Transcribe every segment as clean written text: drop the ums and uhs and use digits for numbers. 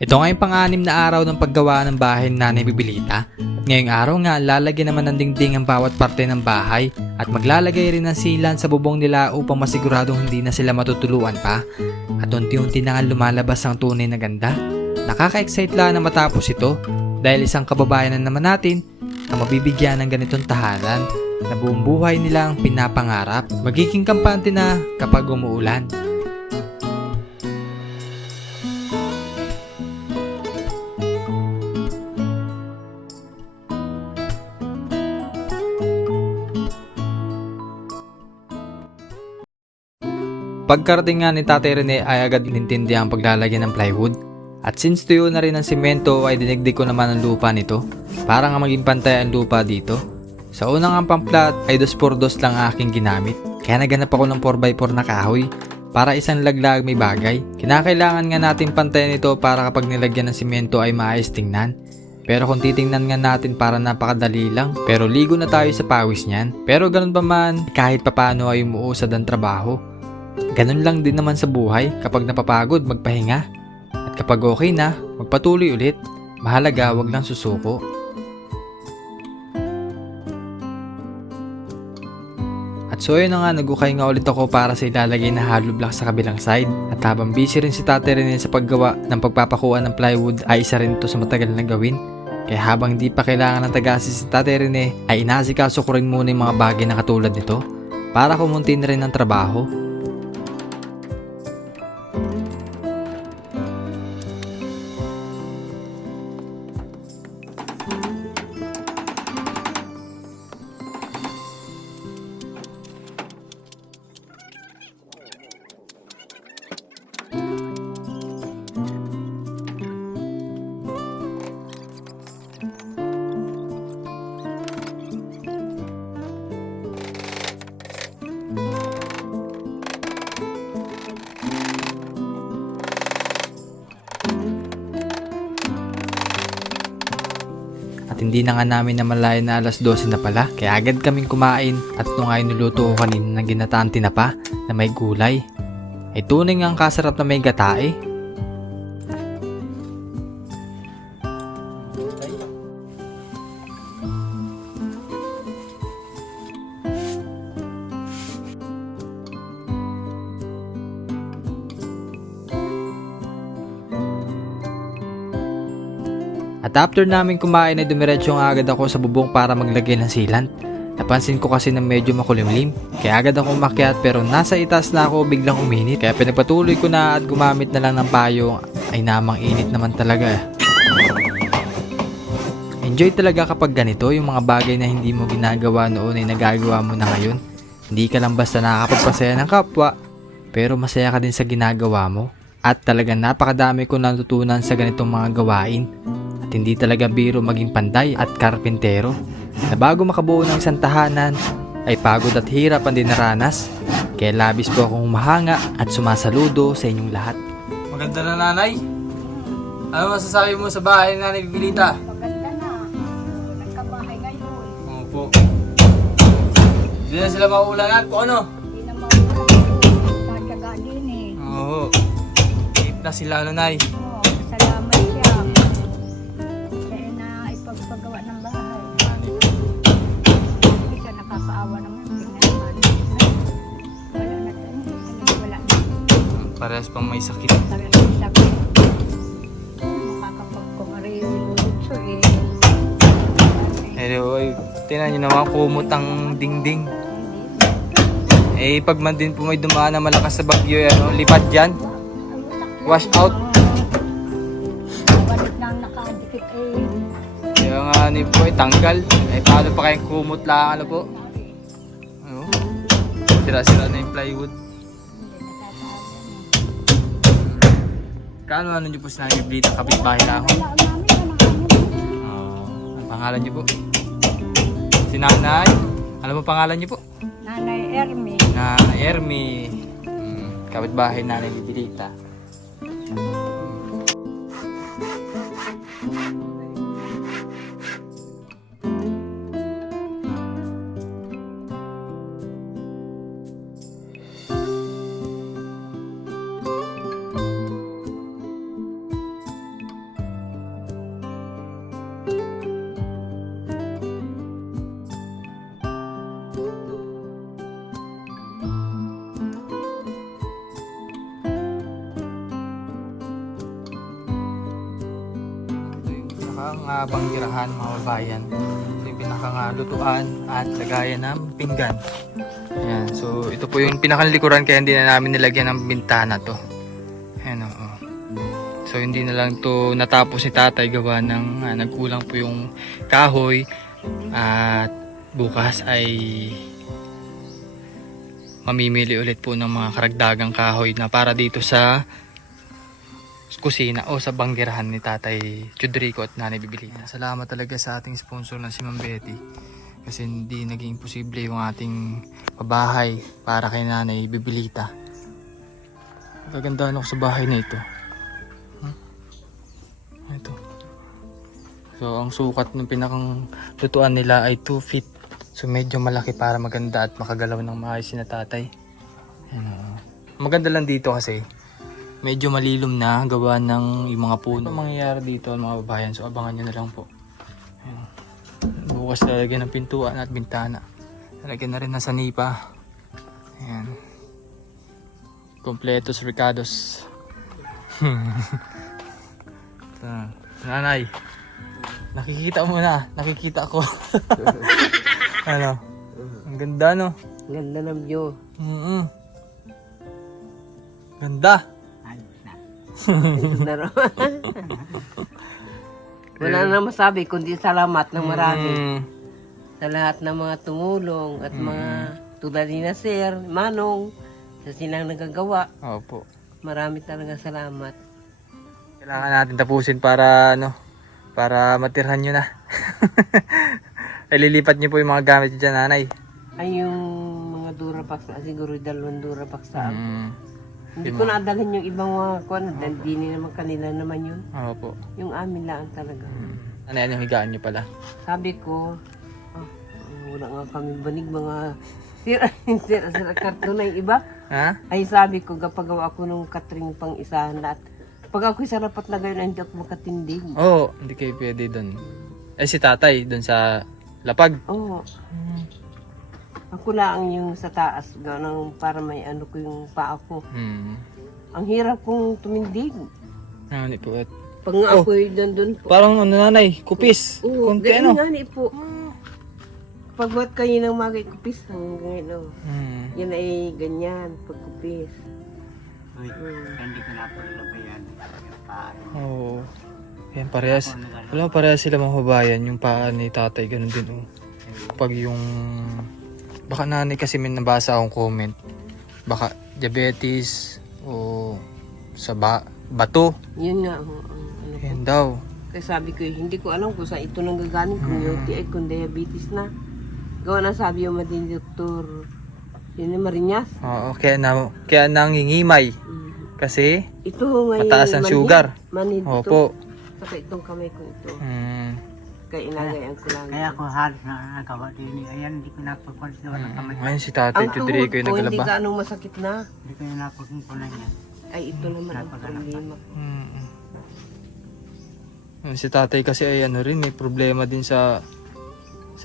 Ito nga yung pang-anim na araw ng paggawa ng bahay ni Nanay Bibilita. At ngayong araw nga, lalagyan naman ng dingding ang bawat parte ng bahay at maglalagay rin ng silan sa bubong nila upang masiguradong hindi na sila matutuluan pa. At unti-unti na nga lumalabas ang tunay na ganda. Nakaka-excite lang na matapos ito dahil isang kababayan na naman natin ang mabibigyan ng ganitong tahanan na buong buhay nila ang pinapangarap. Magiging kampante na kapag umuulan. Pagkarating nga ni Tatay Rene ay agad inintindi ang paglalagyan ng plywood. At since tuyo na rin ang simento ay dinigdig ko naman ang lupa nito para nga maging pantay ang lupa dito. Sa unang ang pamplat ay 2x2 lang aking ginamit. Kaya naganap ako ng 4x4 na kahoy para isang laglag may bagay. Kinakailangan nga natin pantayan ito para kapag nilagyan ng simento ay maayos tingnan. Pero kung titingnan nga natin para napakadali lang, pero ligo na tayo sa pawis niyan. Pero ganun pa man, kahit papano ay umuusad ang trabaho. Ganun lang din naman sa buhay, kapag napapagod magpahinga. At kapag okay na, magpatuloy ulit. Mahalaga, wag lang susuko. At so yun na nga, nagukay nga ulit ako para sa ilalagay na hollow block sa kabilang side. At habang busy rin si Tatay Rene sa paggawa ng pagpapakuha ng plywood ay isa rin ito sa matagal na gawin. Kaya habang di pa kailangan ng tagasis si Tatay Rene ay inasikaso ko rin muna yung mga bagay na katulad nito para kumunti na rin ang trabaho. At hindi na nga namin namalayan na alas 12 na pala, kaya agad kaming kumain at nung ay niluto ko kanina ng ginataan tinapa na may gulay. Ay tunay nga ang kasarap na may gatae. At after namin kumain ay dumiretso nga agad ako sa bubong para maglagay ng sealant. Napansin ko kasi na medyo makulimlim, kaya agad ako umakyat pero nasa itaas na ako biglang uminit. Kaya pinagpatuloy ko na at gumamit na lang ng payong ay namang init naman talaga. Enjoy talaga kapag ganito, yung mga bagay na hindi mo ginagawa noon ay nagagawa mo na ngayon. Hindi ka lang basta nakakapagpasaya ng kapwa, pero masaya ka din sa ginagawa mo. At talagang napakadami ko natutunan sa ganitong mga gawain. Hindi talaga biro maging panday at karpintero na bago makabuo ng isang tahanan ay pagod at hirap ang dinaranas. Kaya labis po akong humahanga at sumasaludo sa inyong lahat. Maganda na, Nanay. Ano masasabi mo sa bahay ni Nanay Bibilita? Maganda na. Nagkabahay ngayon. Opo. Hindi na sila mauulangan po ano? Hindi na maulan. Tataga din eh. Oo. Keep na sila, Nanay. Oo, salamat siya. Kaya na ipagpagawa ng bahay. Hindi siya nakakaawa naman. Tingnan naman. Wala na tayo. Wala na. Parehas pang may sakit. Sabi ko sabi. Makakapagkumarelutso eh. Anyway, tinan nyo naman kumot ang dingding. Eh, pag man din po may dumaan na malakas sa bagyo, ano, lipad dyan. Wash out. Balik na ang nakadikit eh. Kaya nga ano po, tanggal. Eh, paano pa kayong kumot lang, ano po? Ano? Sira-sira na yung plywood. Kaano ano nyo po sa Bibilita kapitbahay lang? Wala namin na namin. Ang pangalan nyo po? Si Nanay? Ano po pangalan nyo po? Nanay Ermi. Nanay Ermi. Kapitbahay Nanay Bibilita. banggirahan mga babayan. So yung pinakalutuan at lagayan ng pinggan. Ayan, so ito po yung pinakalikuran kaya hindi na namin nilagyan ng bintana to. Ayan o. So hindi na lang to natapos ni tatay gawa ng nagkulang po yung kahoy at bukas ay mamimili ulit po ng mga karagdagang kahoy na para dito sa kusina o sa banggirahan ni Tatay Chudrico at Nanay Bibilita. Salamat talaga sa ating sponsor na si Ma'am Betty kasi hindi naging posible yung ating pabahay para kay Nanay Bibilita. Kagandahan ako sa bahay na ito. Ito. So ang sukat ng pinakang lutuan nila ay 2 feet. So medyo malaki para maganda at makagalaw ng maayos si na tatay. Maganda lang dito kasi medyo malilom na gawa ng yung mga puno. Ano mangyayari dito mga babayan? So abangan nyo na lang po. Ayan. Bukas lalagyan ng pintuan at bintana. Lalagyan na rin ng sanipa. Ayan. Kompletos Ricardos. Nanay, nakikita mo na. Nakikita ko. Ano? Ang ganda no? Ganda ng view. Ganda. Wala na masabi kundi salamat ng marami sa lahat ng mga tumulong at mga tulad ni na Sir, Manong, sa silang nagagawa. Opo. Marami talaga salamat. Kailangan natin tapusin para para matirhan nyo na. Ay lilipat nyo po yung mga gamit dyan, nanay. Ay yung mga Durapax, siguro 2 Durapax sa akin. Hindi Yung ko nadalhin yung ibang mga kuwan, hindi naman kanila naman yun. Opo. Yung amin lang talaga. Ano yan yung higaan nyo pala? Sabi ko, wala nga kami banig mga sira karton na yung iba. Ha? Ay sabi ko, gapagawa ako ng katring pang isahan lahat. Pag ako'y sarapat na gayon, hindi ako makatindig. Oo, hindi kayo pwede doon. Eh si tatay, doon sa lapag. Oo. Ako lang yung sa taas, ganang para may ano ko yung paa ko. Ang hirap kong tumindig. Ano po at Pag nga ako'y doon po. parang ano nanay, kupis. Oo, Kunti ganyan ano. nga ni po. Pagbuhat kayo ng magay kupis, hanggang ano. Yan ay ganyan, pagkupis. Hindi ko na po nilabayan. Oo. Yan parehas. Alam mo parehas sila mga babayan, yung paa ni tatay ganun din oh. Pag yung baka nanay kasi may nabasa akong comment. Baka diabetes o sa bato. Yun nga, ano ko. Yan daw. Kaya sabi ko, hindi ko alam kung saan ito nanggagaling, kung UTI, kung diabetes na. Gawa na sabi yung mading doktor, yun yung Marinas. Oo, kaya nangingimay. Kasi Ito ngayon, mataas ang sugar. Manid ito. Opo. Saka itong kamay ko ito. Kaya inagayan ko lang. Kaya ako halos na nagawa din. Ayan, hindi ko napagkonsider ng kamay. Ngayon si tatay Ang tuhod Chudrico yung ko, hindi naglalaba. ganong masakit na. Hindi ko napagkonsider niya. Ay, ito naman ang problema. Si tatay kasi ay ano rin, may problema din sa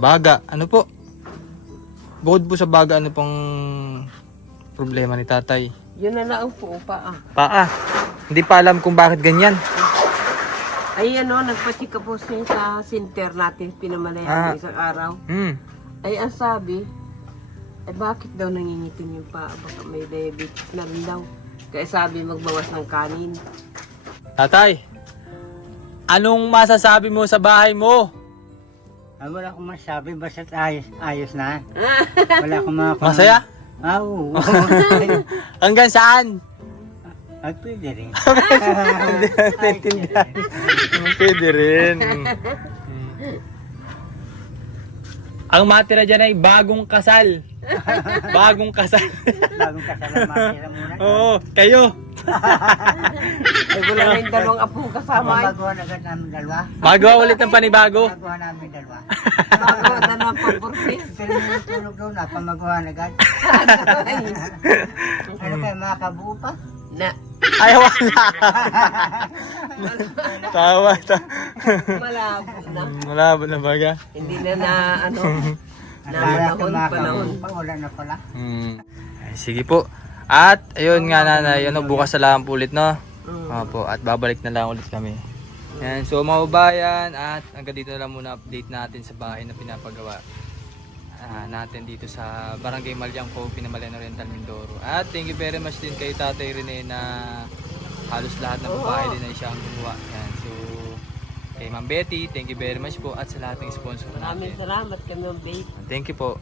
baga. Ano po? Bukod po sa baga, ano pong problema ni tatay? Yun na lang po, paa. Paa. Hindi pa alam kung bakit ganyan. Ay, ano, nagpa-check po siya sa center natin, pinamalayan isang araw. Ay, ang sabi, ay bakit daw nangingitim yung paa? Baka may diabetes na rin daw. Kaya sabi, magbawas ng kanin. Tatay, anong masasabi mo sa bahay mo? Ay, wala akong masabi, basta ayos na. Wala akong mga... Masaya? Oo. Hanggang saan? Ay, pwede rin. Pwede rin. Ang matira dyan ay bagong kasal. Bagong kasal. Bagong kasalamat matira muna. Oo, kayo. Ay, wala na yung dalawang apong kasama. Magawa na agad namin dalawa. Magawa ulit ng panibago. Magawa namin dalawa. Magawa na ng pag-bursis. Pero yung tulog doon na, pamagawa na agad. Ano kayo, makabuo pa? Na, Ay, wala. Tawa. malabo na. Malabo na baga. Hindi na ano, Para panahon. pa, wala na pala. Ay, sige po. At ayun nga nanay, ano, bukas na lang po ulit no. Opo, at babalik na lang ulit kami. Yan, so mga kababayan, at hanggang dito na lang muna update natin sa bahay na pinapagawa natin dito sa Barangay Malyangco, Pinamalayan Oriental, Mindoro. At thank you very much din kay Tatay Rene na halos lahat ng bahay din ay siyang gumawa. Yan, so kay Ma'am Betty, thank you very much po, at sa lahat ng sponsor Maraming natin. salamat kay Ma'am Babe. Thank you po.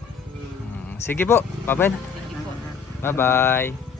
Sige po, bye-bye na. Sige po. Bye-bye.